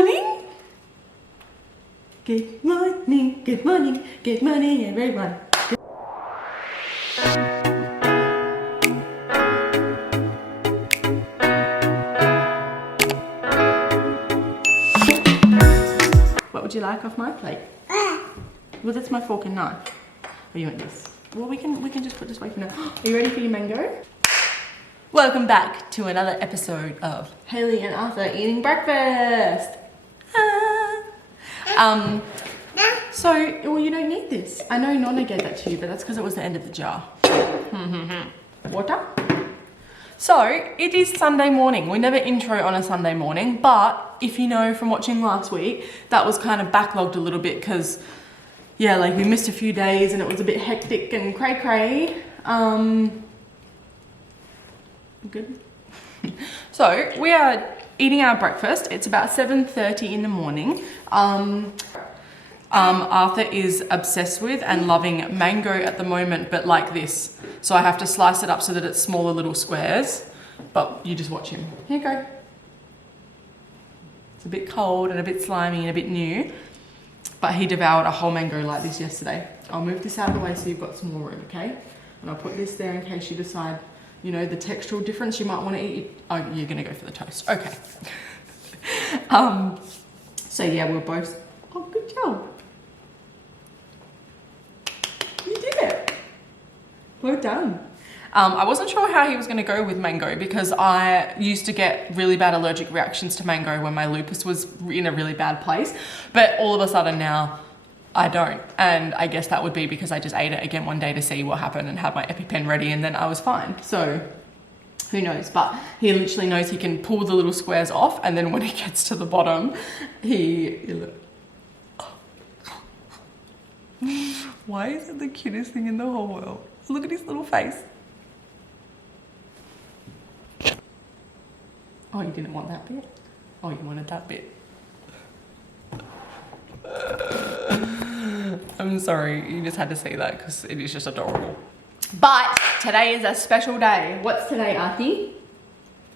morning. Good morning, good morning, good morning, everyone. What would you like off my plate? Well, that's my fork and knife. Or you want this? Well, we can just put this away for now. Are you ready for your mango? Welcome back to another episode of Hayley and Arthur eating breakfast. So, well, you don't need this. I know Nonna gave that to you, but that's because it was the end of the jar. Water? So, it is Sunday morning. We never intro on a Sunday morning, but if you know from watching last week, that was kind of backlogged a little bit because, yeah, like we missed a few days and it was a bit hectic and cray-cray. Good. So, we are eating our breakfast. It's about 7:30 in the morning. Arthur is obsessed with and loving mango at the moment, but like this. So I have to slice it up so that it's smaller little squares, but you just watch him. Here you go. It's a bit cold and a bit slimy and a bit new, but he devoured a whole mango like this yesterday. I'll move this out of the way so you've got some more room, okay? And I'll put this there in case you decide, you know, the textural difference you might want to eat. Oh, you're gonna go for the toast, okay. So yeah, we're both, oh, good job. You did it. Well done. I wasn't sure how he was going to go with mango because I used to get really bad allergic reactions to mango when my lupus was in a really bad place. But all of a sudden now, I don't. And I guess that would be because I just ate it again one day to see what happened and had my EpiPen ready and then I was fine. So who knows? But he literally knows he can pull the little squares off and then when he gets to the bottom, Why is it the cutest thing in the whole world? Look at his little face. Oh, you didn't want that bit? Oh, you wanted that bit. I'm sorry, you just had to see that because it is just adorable. But today is a special day. What's today, Arthie?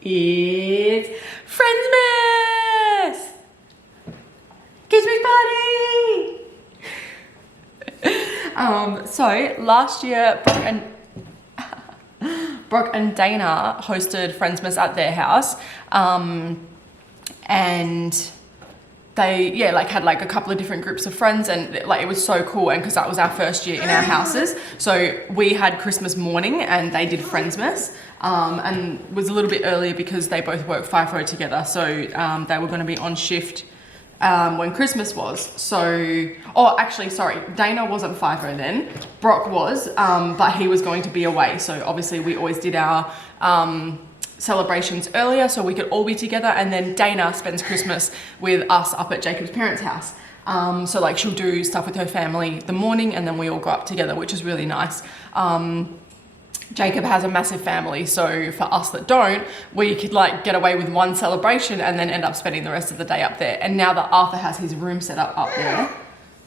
It's FRIENDSMAS! Christmas party! So last year, Brooke and Dana hosted FRIENDSMAS at their house, and they had like a couple of different groups of friends, and like it was so cool. And because that was our first year in our houses, so we had Christmas morning and they did FRIENDSMAS, and it was a little bit earlier because they both work FIFO together, so they were going to be on shift when Christmas was. So, oh, actually, sorry, Dana wasn't FIFO then. Brock was, but he was going to be away. So obviously we always did our celebrations earlier so we could all be together. And then Dana spends Christmas with us up at Jacob's parents' house. So like she'll do stuff with her family the morning and then we all go up together, which is really nice. Jacob has a massive family, so for us that don't, we could like get away with one celebration and then end up spending the rest of the day up there. And now that Arthur has his room set up there,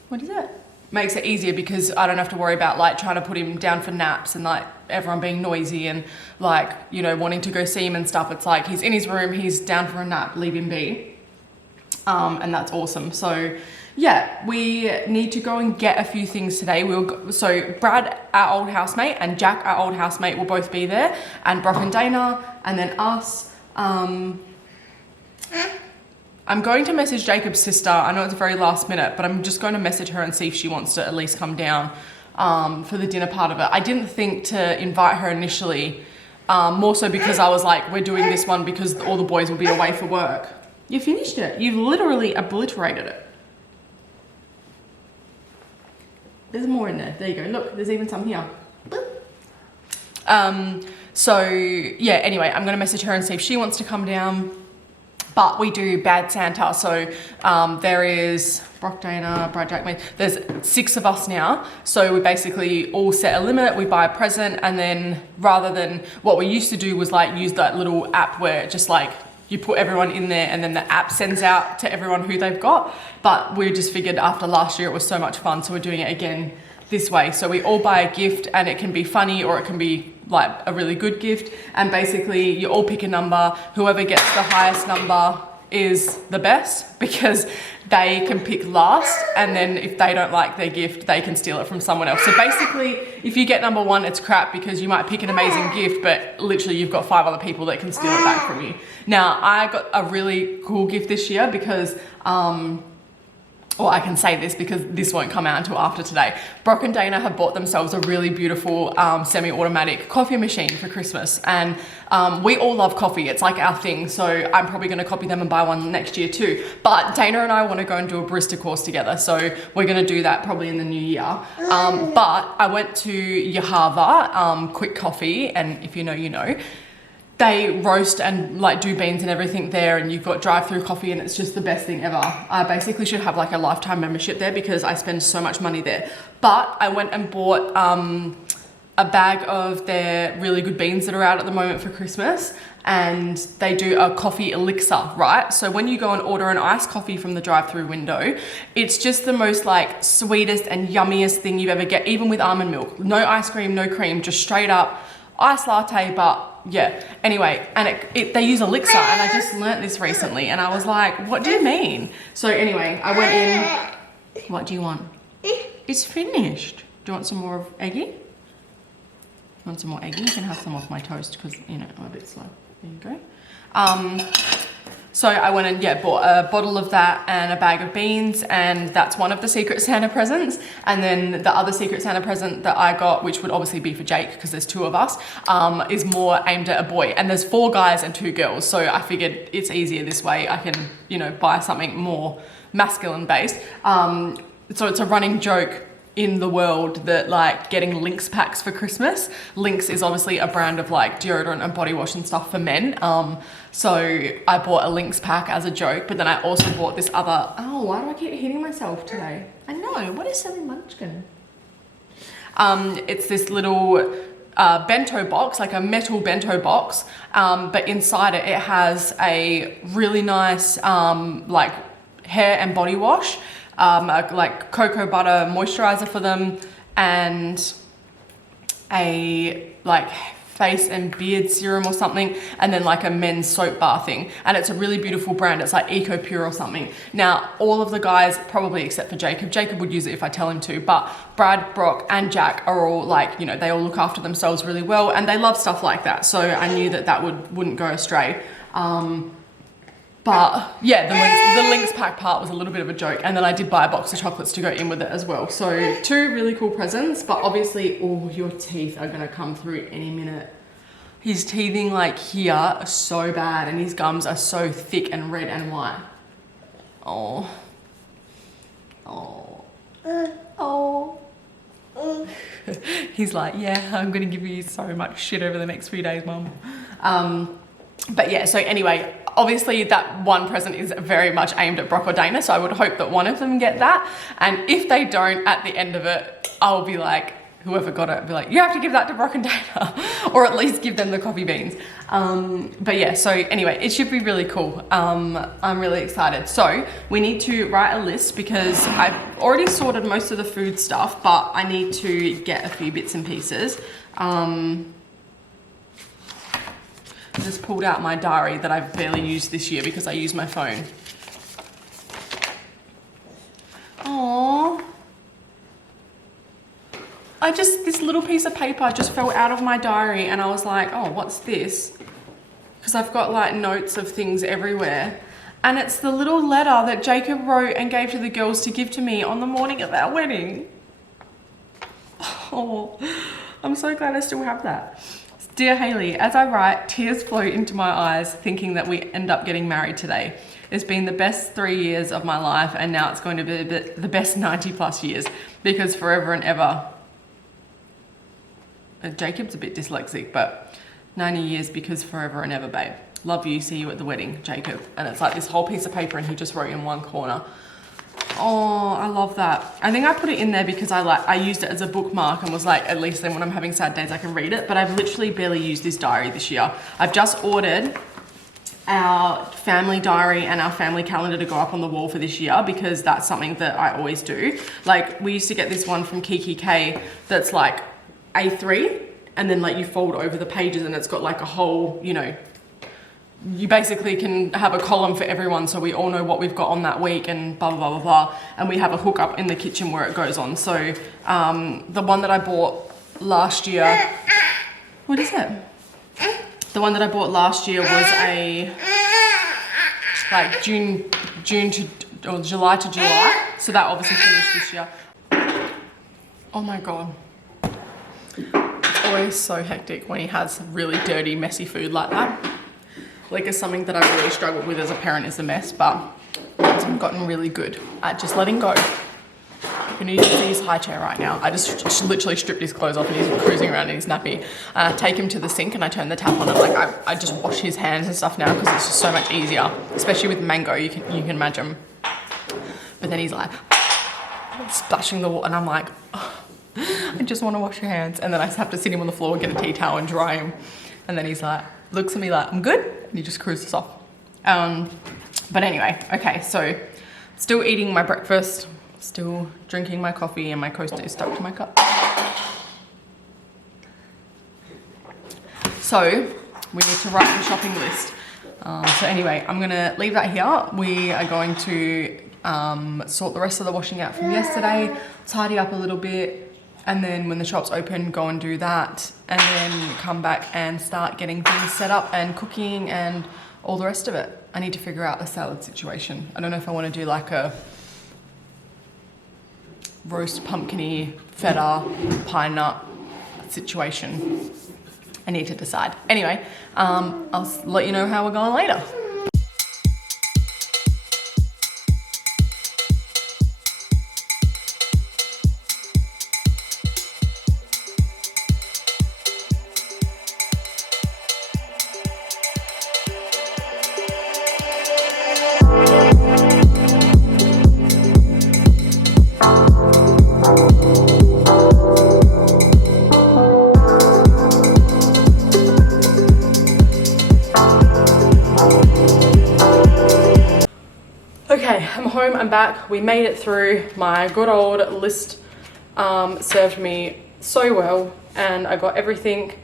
what is it? Makes it easier because I don't have to worry about like trying to put him down for naps and like everyone being noisy and like, you know, wanting to go see him and stuff. It's like he's in his room, he's down for a nap, leave him be. And that's awesome. So yeah, we need to go and get a few things today. So Brad, our old housemate, and Jack, our old housemate, will both be there, and Brock and Dana, and then us. I'm going to message Jacob's sister. I know it's very last minute, but I'm just going to message her and see if she wants to at least come down for the dinner part of it. I didn't think to invite her initially, more so because I was like, we're doing this one because all the boys will be away for work. You finished it. You've literally obliterated it. There's more in there. There you go. Look, there's even some here. So yeah, anyway, I'm gonna message her and see if she wants to come down. But we do Bad Santa. So there is Brock, Dana, Brad, Jack, me. There's 6 of us now. So we basically all set a limit. We buy a present, and then rather than what we used to do was like use that little app where it just like you put everyone in there and then the app sends out to everyone who they've got. But we just figured after last year it was so much fun, so we're doing it again this way. So we all buy a gift, and it can be funny or it can be like a really good gift. And basically you all pick a number. Whoever gets the highest number is the best because they can pick last, and then if they don't like their gift, they can steal it from someone else. So basically, if you get number one, it's crap because you might pick an amazing gift, but literally you've got 5 other people that can steal it back from you. Now, I got a really cool gift this year because, or I can say this because this won't come out until after today. Brock and Dana have bought themselves a really beautiful semi-automatic coffee machine for Christmas. And we all love coffee. It's like our thing. So I'm probably going to copy them and buy one next year too. But Dana and I want to go and do a barista course together. So we're going to do that probably in the new year. But I went to Yahava Quick Coffee. And if you know, you know. They roast and like do beans and everything there, and you've got drive-through coffee, and it's just the best thing ever. I basically should have like a lifetime membership there because I spend so much money there. But I went and bought a bag of their really good beans that are out at the moment for Christmas, and they do a coffee elixir, right? So when you go and order an iced coffee from the drive-through window, it's just the most like sweetest and yummiest thing you ever get, even with almond milk. No ice cream, no cream, just straight up iced latte. But yeah, anyway, and they use elixir, and I just learnt this recently, and I was like, what do you mean? So anyway, I went in. What do you want? It's finished. Do you want some more of Eggy? You want some more Eggy? You can have some off my toast because, you know, I'm a bit slow. There you go. So I went and bought a bottle of that and a bag of beans, and that's one of the Secret Santa presents. And then the other Secret Santa present that I got, which would obviously be for Jake because there's 2 of us, is more aimed at a boy. And there's 4 guys and 2 girls. So I figured it's easier this way. I can, you know, buy something more masculine based. So it's a running joke in the world that like getting Lynx packs for Christmas. Lynx is obviously a brand of like deodorant and body wash and stuff for men. So I bought a Lynx pack as a joke, but then I also bought this other, oh, why do I keep hitting myself today? I know, what is Sally Munchkin? It's this little bento box, like a metal bento box, but inside it, it has a really nice like hair and body wash, like cocoa butter moisturizer for them, and a like face and beard serum or something, and then like a men's soap bar thing. And it's a really beautiful brand. It's like Eco Pure or something. Now, all of the guys, probably except for Jacob, Jacob would use it if I tell him to, but Brad, Brock, and Jack are all like, you know, they all look after themselves really well, and they love stuff like that. So I knew that that wouldn't go astray. But yeah, the Lynx pack part was a little bit of a joke. And then I did buy a box of chocolates to go in with it as well. So 2 really cool presents, but obviously, oh, your teeth are gonna come through any minute. He's teething like here so bad, and his gums are so thick and red and white. Oh. Oh. Oh. He's like, yeah, I'm gonna give you so much shit over the next few days, Mum. But yeah, so anyway, obviously that one present is very much aimed at Brock or Dana, so I would hope that one of them get that. And if they don't, at the end of it, I'll be like, whoever got it, be like, you have to give that to Brock and Dana, or at least give them the coffee beans. But yeah, so anyway, it should be really cool. I'm really excited. So we need to write a list because I've already sorted most of the food stuff, but I need to get a few bits and pieces. I just pulled out my diary that I've barely used this year because I use my phone. Aww. This little piece of paper just fell out of my diary, and I was like, oh, what's this? Because I've got like notes of things everywhere. And it's the little letter that Jacob wrote and gave to the girls to give to me on the morning of our wedding. Oh, I'm so glad I still have that. Dear Hayley, as I write, tears flow into my eyes thinking that we end up getting married today. It's been the best 3 years of my life, and now it's going to be the best 90 plus years, because forever and ever. Jacob's a bit dyslexic, but 90 years because forever and ever, babe. Love you, see you at the wedding, Jacob. And it's like this whole piece of paper, and he just wrote in one corner. Oh, I love that. I think I put it in there because I used it as a bookmark and was like, at least then when I'm having sad days, I can read it. But I've literally barely used this diary this year. I've just ordered our family diary and our family calendar to go up on the wall for this year because that's something that I always do. Like, we used to get this one from Kiki K that's like A3, and then like you fold over the pages and it's got like a whole, you know, you basically can have a column for everyone, so we all know what we've got on that week and blah, blah, blah, blah, blah. And we have a hookup in the kitchen where it goes on. So the one that I bought last year, what is it? The one that I bought last year was a, like June to, or July to July. So that obviously finished this year. Oh my God. It's always so hectic when he has really dirty, messy food like that. Like, it's something that I've really struggled with as a parent, is a mess, but I've gotten really good at just letting go. You know, you can see his high chair right now. I just literally stripped his clothes off and he's cruising around in his nappy. I take him to the sink and I turn the tap on and like I just wash his hands and stuff now because it's just so much easier, especially with mango, you can imagine. But then he's like splashing the water and I'm like, oh, I just want to wash your hands. And then I just have to sit him on the floor, get a tea towel and dry him. And then he's like, looks at me like, I'm good. And he just cruises off. But anyway, okay, so still eating my breakfast, still drinking my coffee, and my coaster is stuck to my cup. So we need to write the shopping list. So anyway, I'm gonna leave that here. We are going to sort the rest of the washing out from yesterday, tidy up a little bit, and then when the shop's open, go and do that, and then come back and start getting things set up and cooking and all the rest of it. I need to figure out the salad situation. I don't know if I want to do like a roast pumpkin-y feta pine nut situation. I need to decide. Anyway, I'll let you know how we're going later. Okay, I'm home, I'm back. We made it through. My good old list served me so well, and I got everything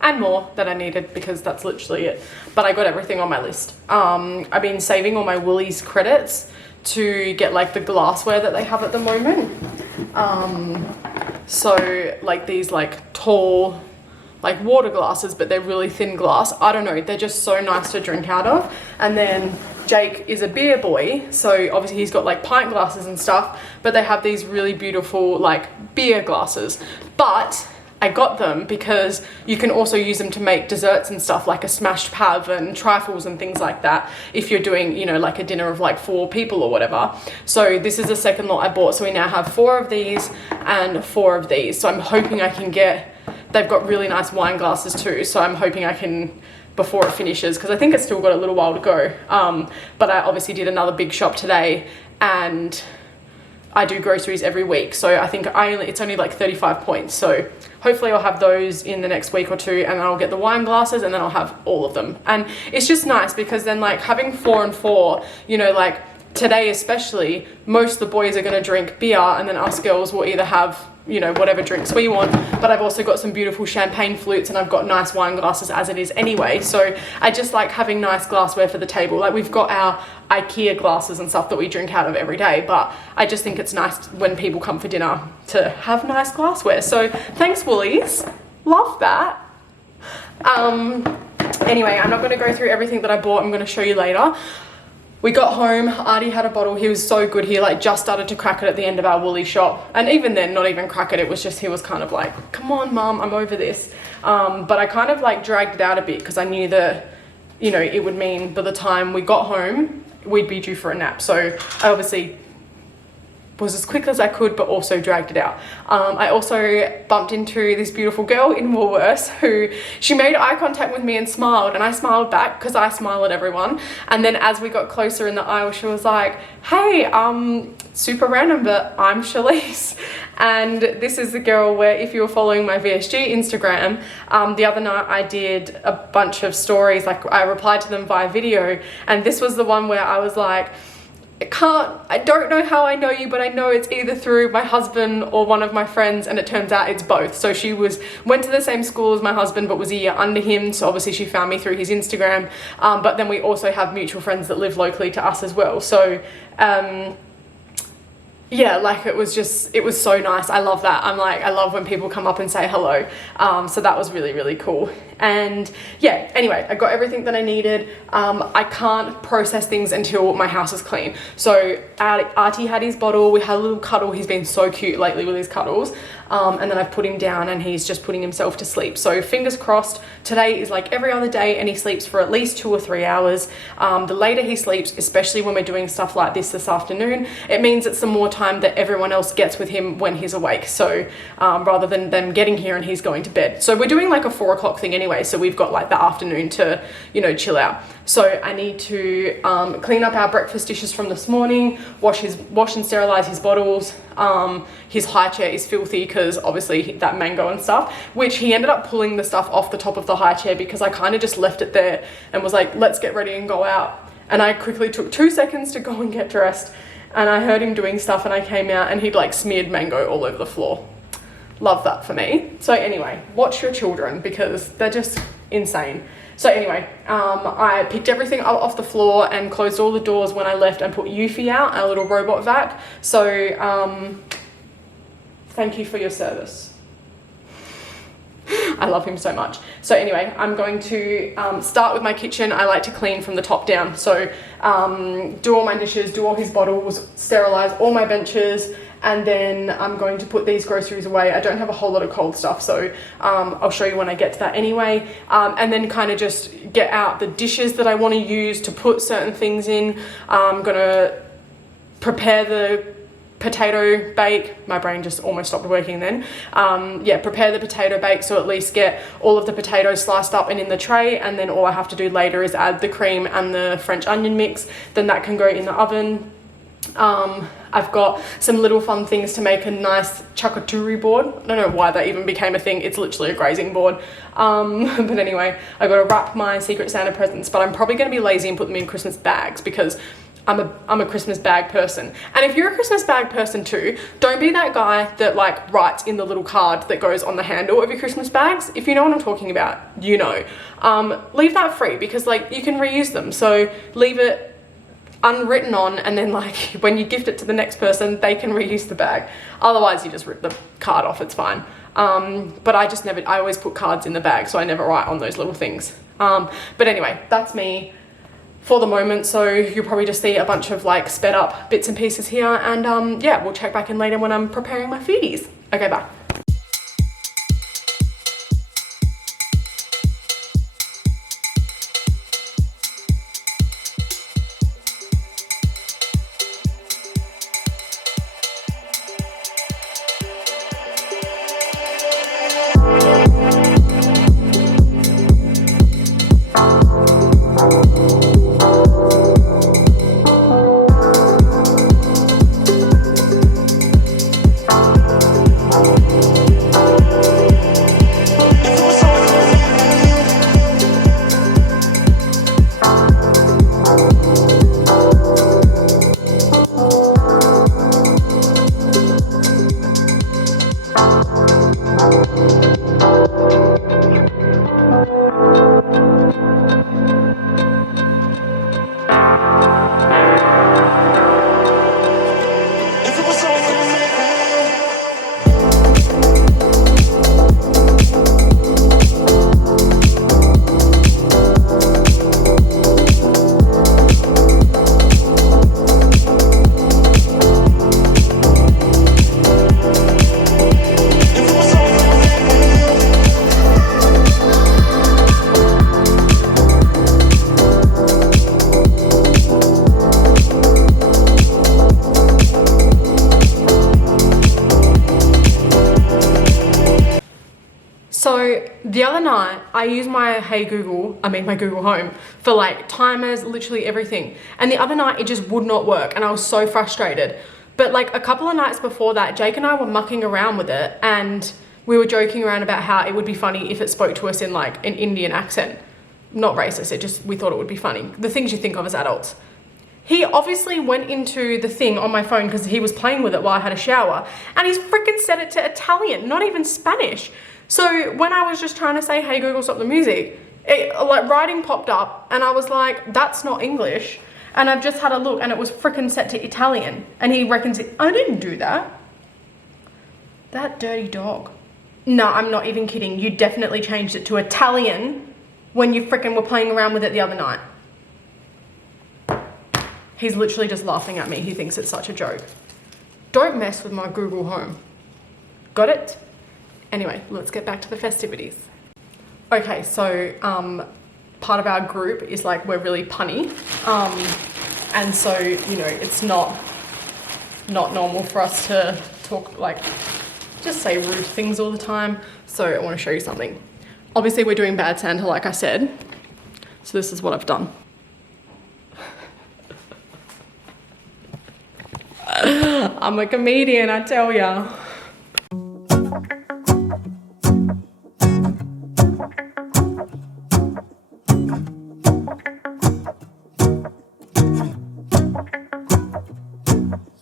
and more that I needed because that's literally it. But I got everything on my list. I've been saving all my Woolies credits to get like the glassware that they have at the moment. So like these like tall like water glasses, but they're really thin glass. I don't know, they're just so nice to drink out of. And then Jake is a beer boy, so obviously he's got like pint glasses and stuff, but they have these really beautiful like beer glasses. But I got them because you can also use them to make desserts and stuff, like a smashed pav and trifles and things like that, if you're doing, you know, like a dinner of like 4 people or whatever. So this is the second lot I bought, so we now have 4 of these and 4 of these. So I'm hoping I can get, they've got really nice wine glasses too, so I'm hoping I can, before it finishes, because I think it's still got a little while to go. But I obviously did another big shop today, and I do groceries every week, so I think it's only like 35 points. So hopefully I'll have those in the next week or 2, and then I'll get the wine glasses, and then I'll have all of them. And it's just nice because then like having 4 and 4, you know, like today especially, most of the boys are going to drink beer, and then us girls will either have, you know, whatever drinks we want. But I've also got some beautiful champagne flutes, and I've got nice wine glasses as it is anyway. So I just like having nice glassware for the table. Like we've got our IKEA glasses and stuff that we drink out of every day, but I just think it's nice when people come for dinner to have nice glassware. So thanks Woolies, love that. Anyway, I'm not going to go through everything that I bought. I'm going to show you later. We got home, Artie had a bottle, he was so good, he like just started to crack it at the end of our Woolly shop. And even then, not even crack it, it was just, he was kind of like, come on mum, I'm over this. But I kind of like dragged it out a bit because I knew that, you know, it would mean by the time we got home, we'd be due for a nap. So I obviously was as quick as I could, but also dragged it out. I also bumped into this beautiful girl in Woolworths who, she made eye contact with me and smiled, and I smiled back because I smile at everyone. And then as we got closer in the aisle, she was like, hey, super random, but I'm Shalise. And this is the girl where, if you were following my VSG Instagram, the other night I did a bunch of stories, like I replied to them via video, and this was the one where I was like, I don't know how I know you, but I know it's either through my husband or one of my friends, and it turns out it's both. So she went to the same school as my husband, but was a year under him. So obviously she found me through his Instagram. But then we also have mutual friends that live locally to us as well. So, yeah, like it was so nice. I love that. I love when people come up and say hello. So that was really, really cool. And yeah, anyway, I got everything that I needed. I can't process things until my house is clean. So Artie had his bottle, we had a little cuddle. He's been so cute lately with his cuddles. And then I've put him down and he's just putting himself to sleep. So fingers crossed, today is like every other day and he sleeps for at least 2 or 3 hours. The later he sleeps, especially when we're doing stuff like this afternoon, it means it's some more time that everyone else gets with him when he's awake. So rather than them getting here and he's going to bed. So we're doing like a 4 o'clock thing anyway. So we've got like the afternoon to, you know, chill out. So I need to clean up our breakfast dishes from this morning, wash and sterilize his bottles. His high chair is filthy because obviously that mango and stuff, which he ended up pulling the stuff off the top of the high chair because I kind of just left it there and was like, let's get ready and go out. And I quickly took 2 seconds to go and get dressed, and I heard him doing stuff and I came out and he'd like smeared mango all over the floor. Love that for me. So anyway, watch your children because they're just insane. So anyway, I picked everything up off the floor and closed all the doors when I left and put Yuffie out, our little robot vac. So thank you for your service. I love him so much. So anyway, I'm going to start with my kitchen. I like to clean from the top down. So do all my dishes, do all his bottles, sterilize all my benches, and then I'm going to put these groceries away. I don't have a whole lot of cold stuff, so I'll show you when I get to that anyway. And then kind of just get out the dishes that I want to use to put certain things in. I'm gonna prepare the potato bake. My brain just almost stopped working then. Yeah, prepare the potato bake, so at least get all of the potatoes sliced up and in the tray, and then all I have to do later is add the cream and the French onion mix. Then that can go in the oven. I've got some little fun things to make a nice charcuterie board. I don't know why that even became a thing. It's literally a grazing board. But anyway, I got to wrap my Secret Santa presents, but I'm probably going to be lazy and put them in Christmas bags because I'm a Christmas bag person. And if you're a Christmas bag person too, don't be that guy that like writes in the little card that goes on the handle of your Christmas bags. If you know what I'm talking about, you know. Leave that free because like you can reuse them. So leave it unwritten on, and then like when you gift it to the next person, they can reuse the bag. Otherwise you just rip the card off, it's fine. But I always put cards in the bag, so I never write on those little things. But anyway, that's me for the moment. So you'll probably just see a bunch of like sped up bits and pieces here, and yeah, we'll check back in later when I'm preparing my foodies. Okay, bye. So the other night I used my my Google Home for like timers, literally everything. And the other night it just would not work and I was so frustrated. But like a couple of nights before that, Jake and I were mucking around with it and we were joking around about how it would be funny if it spoke to us in like an Indian accent. Not racist, we thought it would be funny. The things you think of as adults. He obviously went into the thing on my phone because he was playing with it while I had a shower, and he's freaking set it to Italian, not even Spanish. So when I was just trying to say, hey Google, stop the music, like writing popped up and I was like, that's not English. And I've just had a look and it was freaking set to Italian. And he reckons, I didn't do that. That dirty dog. No, I'm not even kidding. You definitely changed it to Italian when you freaking were playing around with it the other night. He's literally just laughing at me. He thinks it's such a joke. Don't mess with my Google Home. Got it? Anyway, let's get back to the festivities. Okay, so part of our group is like, we're really punny. And so, you know, it's not normal for us to talk, like, just say rude things all the time. So I want to show you something. Obviously we're doing Bad Santa, like I said. So this is what I've done. I'm a comedian, I tell ya.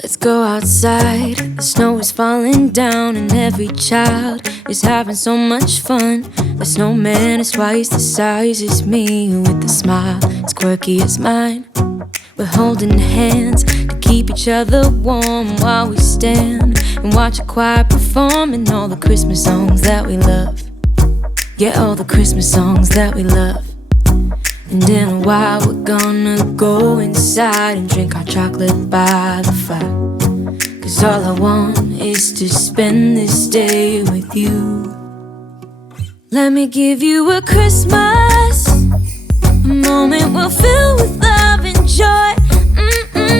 Let's go outside, the snow is falling down and every child is having so much fun. The snowman is twice the size as me, with a smile as quirky as mine. We're holding hands to keep each other warm while we stand and watch a choir performing all the Christmas songs that we love. Yeah, all the Christmas songs that we love. And in a while we're gonna go inside and drink our chocolate by the fire. 'Cause all I want is to spend this day with you. Let me give you a Christmas, a moment we'll fill with love and joy.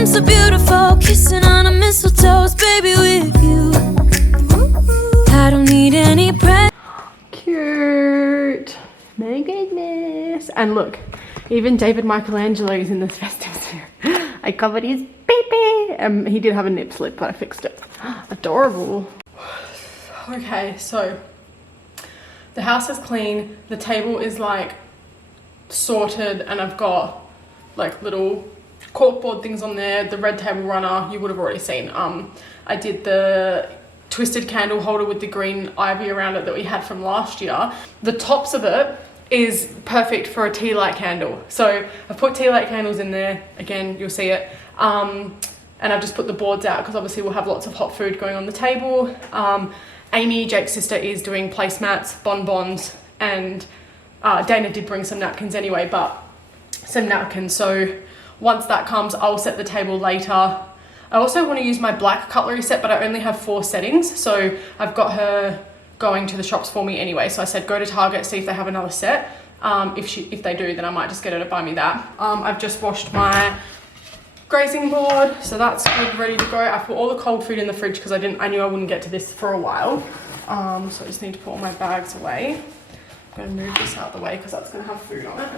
So beautiful, kissing on a mistletoe, baby, with you. I don't need any pressure. Cute. My goodness. And look, even David Michelangelo is in this festive series. I covered his pee-pee. He did have a nip slip, but I fixed it. Adorable. Okay, so the house is clean. The table is like sorted, and I've got like little corkboard things on there. The red table runner you would have already seen. I did the twisted candle holder with the green ivy around it that we had from last year. The tops of it is perfect for a tea light candle. So I've put tea light candles in there. Again, you'll see it. And I've just put the boards out because obviously we'll have lots of hot food going on the table. Amy, Jake's sister, is doing placemats, bonbons, and Dana did bring some napkins anyway, but some napkins. So once that comes, I'll set the table later. I also want to use my black cutlery set, but I only have 4 settings. So I've got her going to the shops for me anyway. So I said, go to Target, see if they have another set. If they do, then I might just get her to buy me that. I've just washed my grazing board, so that's good, ready to go. I put all the cold food in the fridge because I knew I wouldn't get to this for a while. So I just need to put all my bags away. I'm gonna move this out of the way because that's gonna have food on it.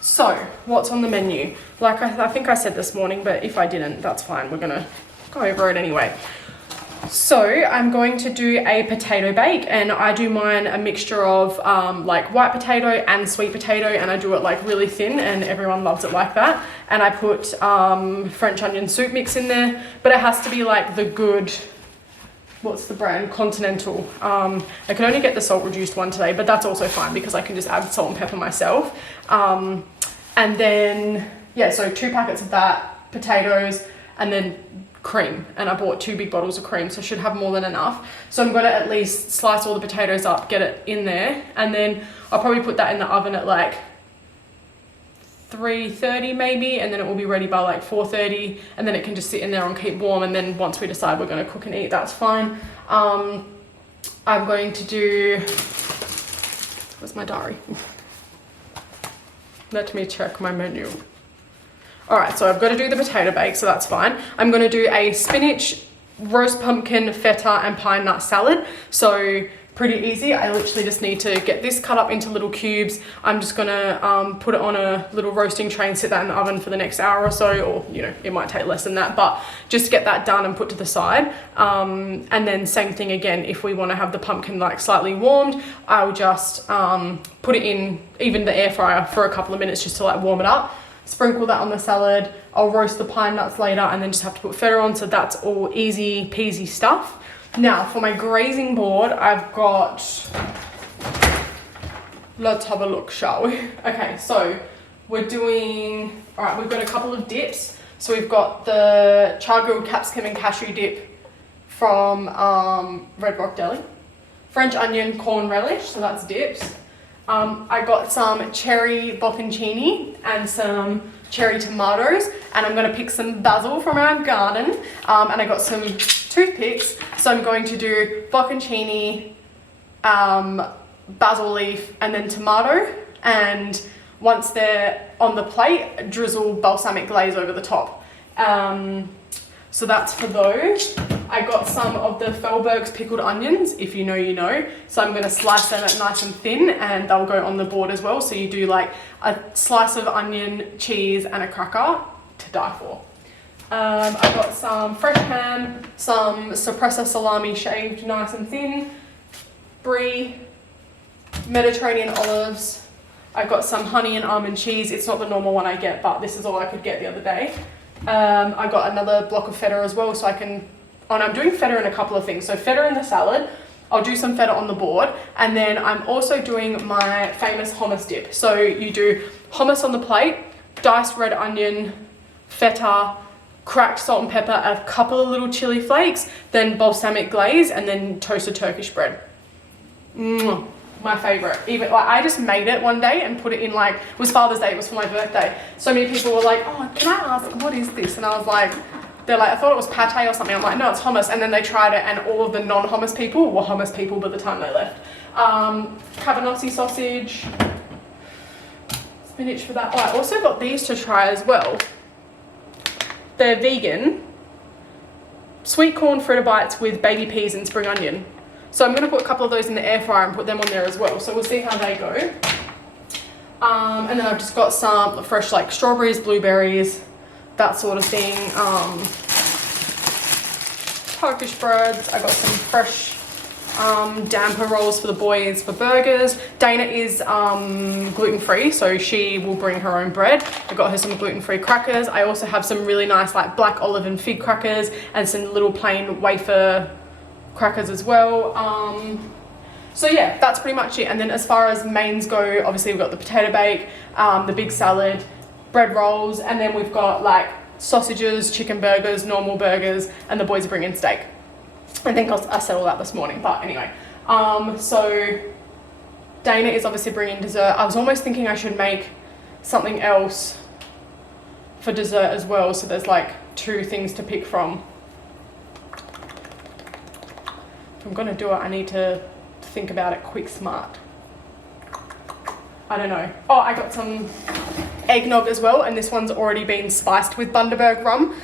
So, what's on the menu? Like I think I said this morning, but if I didn't, that's fine. We're gonna go over it anyway. So, I'm going to do a potato bake, and I do mine a mixture of like white potato and sweet potato, and I do it like really thin, and everyone loves it like that. And I put French onion soup mix in there, but it has to be like the good, what's the brand? Continental. I could only get the salt reduced one today, but that's also fine because I can just add salt and pepper myself. And then, yeah, so 2 packets of that, potatoes, and then cream. And I bought 2 big bottles of cream, so I should have more than enough. So I'm gonna at least slice all the potatoes up, get it in there, and then I'll probably put that in the oven at like 3:30 maybe, and then it will be ready by like 4:30, and then it can just sit in there and keep warm, and then once we decide we're going to cook and eat, that's fine. I'm going to do, where's my diary? Let me check my menu. All right, so I've got to do the potato bake, so that's fine. I'm going to do a spinach, roast pumpkin, feta, and pine nut salad. So pretty easy. I literally just need to get this cut up into little cubes. I'm just gonna put it on a little roasting tray and sit that in the oven for the next hour or so, or you know, it might take less than that, but just get that done and put to the side. And then same thing again, if we want to have the pumpkin like slightly warmed, I'll just put it in even the air fryer for a couple of minutes just to like warm it up. sprinkle that on the salad. I'll roast the pine nuts later and then just have to put feta on, so that's all easy peasy stuff. Now for my grazing board, I've got, let's have a look, shall we? Okay, so we're doing, all right, we've got a couple of dips. So we've got the char-grilled capsicum and cashew dip from Red Rock Deli. French onion corn relish, so that's dips. I got some cherry bocconcini and some cherry tomatoes, and I'm gonna pick some basil from our garden. And I got some toothpicks, so I'm going to do bocconcini, basil leaf, and then tomato. And once they're on the plate, drizzle balsamic glaze over the top. So that's for those. I got some of the Felberg's pickled onions, if you know, you know. So I'm gonna slice them nice and thin, and they'll go on the board as well. So you do like a slice of onion, cheese, and a cracker to die for. I got some fresh ham, some suppressor salami shaved nice and thin, brie, Mediterranean olives. I got some honey and almond cheese. It's not the normal one I get, but this is all I could get the other day. I got another block of feta as well, so I can, and I'm doing feta in a couple of things. So feta in the salad, I'll do some feta on the board, and then I'm also doing my famous hummus dip. So you do hummus on the plate, diced red onion, feta, cracked salt and pepper, a couple of little chili flakes, then balsamic glaze, and then toasted Turkish bread. My favorite. Even like I just made it one day and put it in, like, it was Father's Day, it was for my birthday. So many people were like, oh, can I ask, what is this? And I was like, they're like, I thought it was pate or something. I'm like, no, it's hummus. And then they tried it, and all of the non-hummus people were hummus people by the time they left. Cabanossi sausage, spinach for that. Oh, I also got these to try as well. They're vegan. Sweet corn fritter bites with baby peas and spring onion. So I'm going to put a couple of those in the air fryer and put them on there as well. So we'll see how they go. And then I've just got some fresh like strawberries, blueberries, that sort of thing. Turkish breads. I got some fresh damper rolls for the boys for burgers. Dana is gluten-free, so she will bring her own bread. I got her some gluten-free crackers. I also have some really nice like black olive and fig crackers and some little plain wafer crackers as well. So yeah, that's pretty much it. And then as far as mains go, obviously we've got the potato bake, the big salad, bread rolls, and then we've got like sausages, chicken burgers, normal burgers, and the boys are bringing steak. I think I said all that this morning, but anyway. So Dana is obviously bringing dessert. I was almost thinking I should make something else for dessert as well, so there's like 2 things to pick from. If I'm gonna do it, I need to think about it quick smart. I don't know. Oh, I got some eggnog as well, and this one's already been spiced with Bundaberg rum,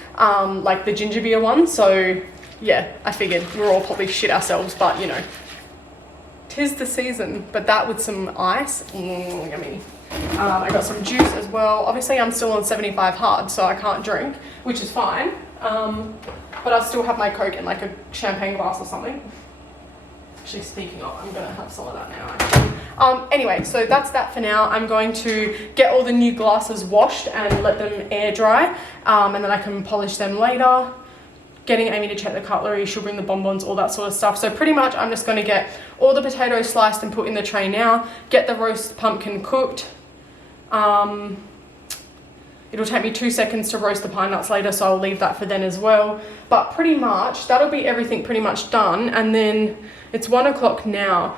like the ginger beer one. So yeah, I figured we're all probably shit ourselves, but you know, 'tis the season. But that with some ice, yummy. I got some juice as well. Obviously I'm still on 75 hard, so I can't drink, which is fine. But I still have my Coke in like a champagne glass or something. Actually, speaking of, I'm gonna have some of that now actually. Anyway, so that's that for now. I'm going to get all the new glasses washed and let them air dry, and then I can polish them later. Getting Amy to check the cutlery, she'll bring the bonbons, all that sort of stuff. So pretty much I'm just gonna get all the potatoes sliced and put in the tray now, get the roast pumpkin cooked. It'll take me 2 seconds to roast the pine nuts later, so I'll leave that for then as well. But pretty much, that'll be everything pretty much done. And then it's 1 o'clock now.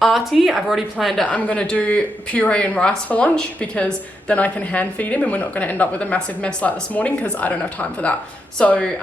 Artie, I've already planned it. I'm gonna do puree and rice for lunch, because then I can hand feed him and we're not gonna end up with a massive mess like this morning, because I don't have time for that. So,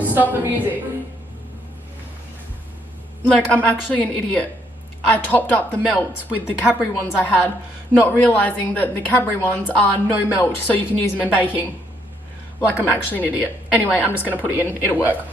stop the music. Like, I'm actually an idiot. I topped up the melts with the Cadbury ones I had, not realizing that the Cadbury ones are no melt, so you can use them in baking. Like I'm actually an idiot. Anyway, I'm just gonna put it in, it'll work.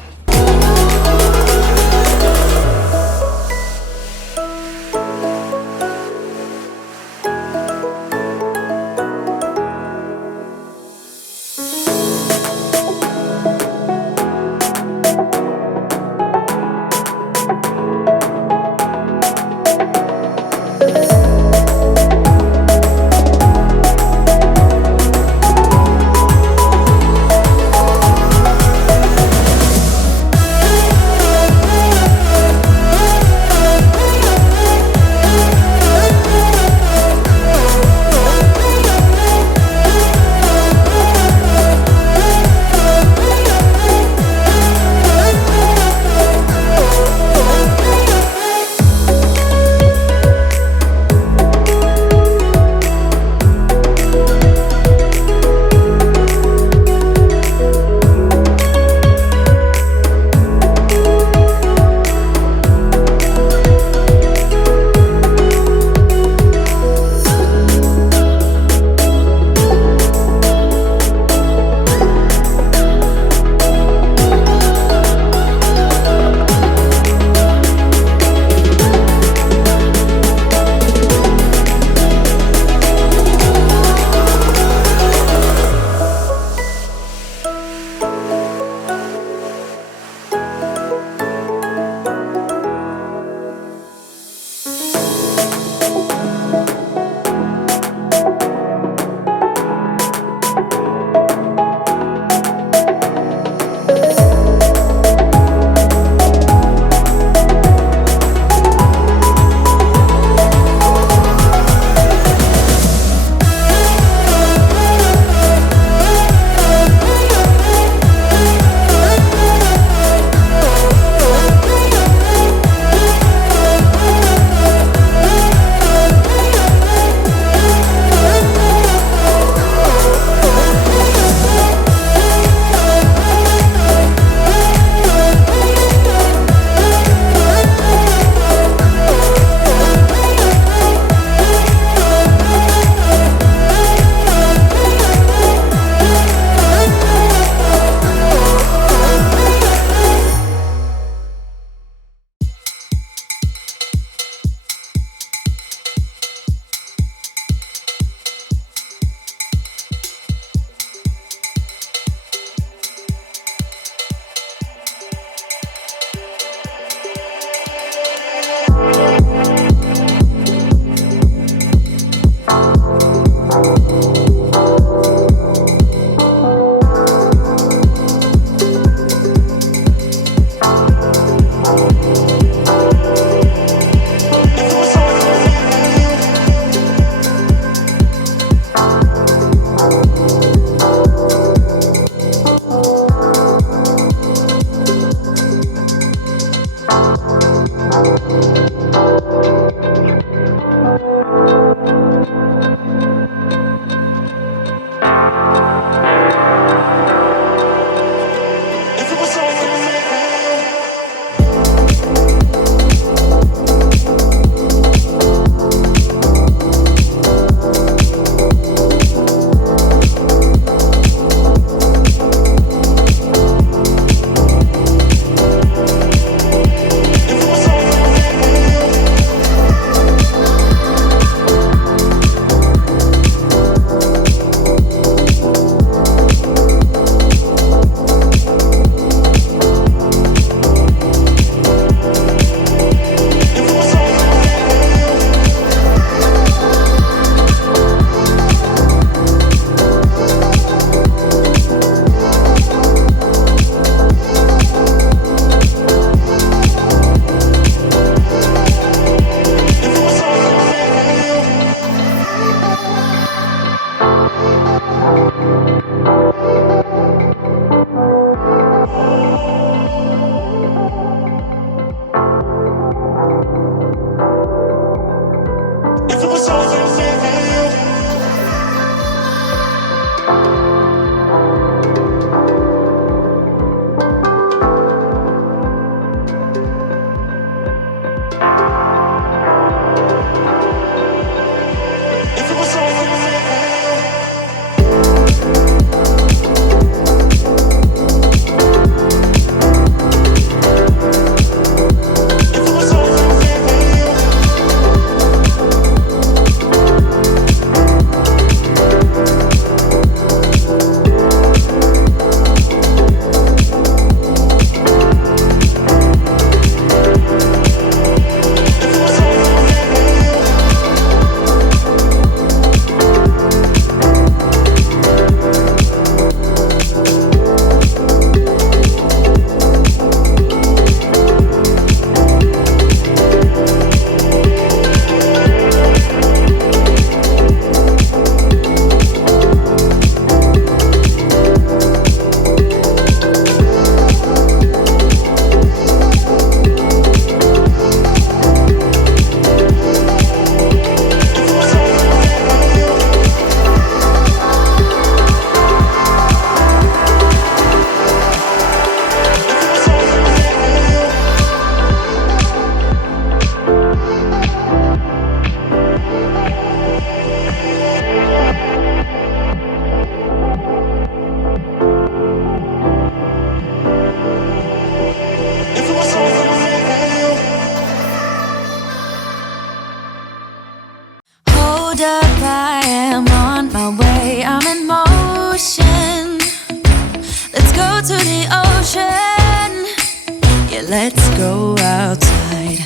Yeah, let's go outside.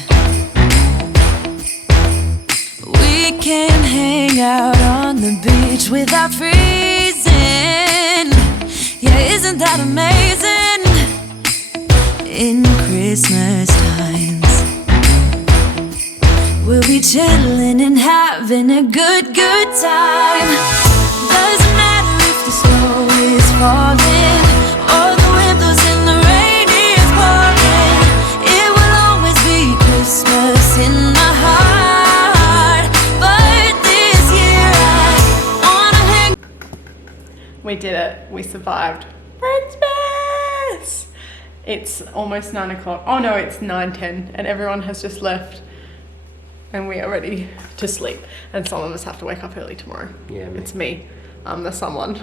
We can hang out on the beach without freezing. Yeah, isn't that amazing? In Christmas times, we'll be chilling and having a good time. Doesn't matter if the snow is falling or the wind blows and the rain is pouring. It will always be Christmas in my heart. But this year I wanna hang. We did it. We survived. Friendsmas! It's almost 9 o'clock. Oh no, it's 9:10 and everyone has just left and we are ready to sleep. And some of us have to wake up early tomorrow. Yeah, me. It's me. I'm the someone.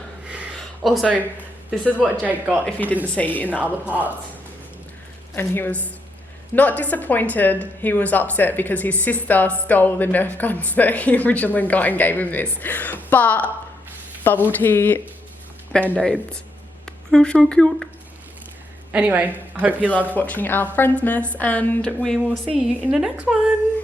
Also, this is what Jake got if you didn't see in the other parts. And he was not disappointed, he was upset because his sister stole the Nerf guns that he originally got and gave him this. But bubble tea band-aids. They're so cute. Anyway, I hope you loved watching our Friendsmas and we will see you in the next one.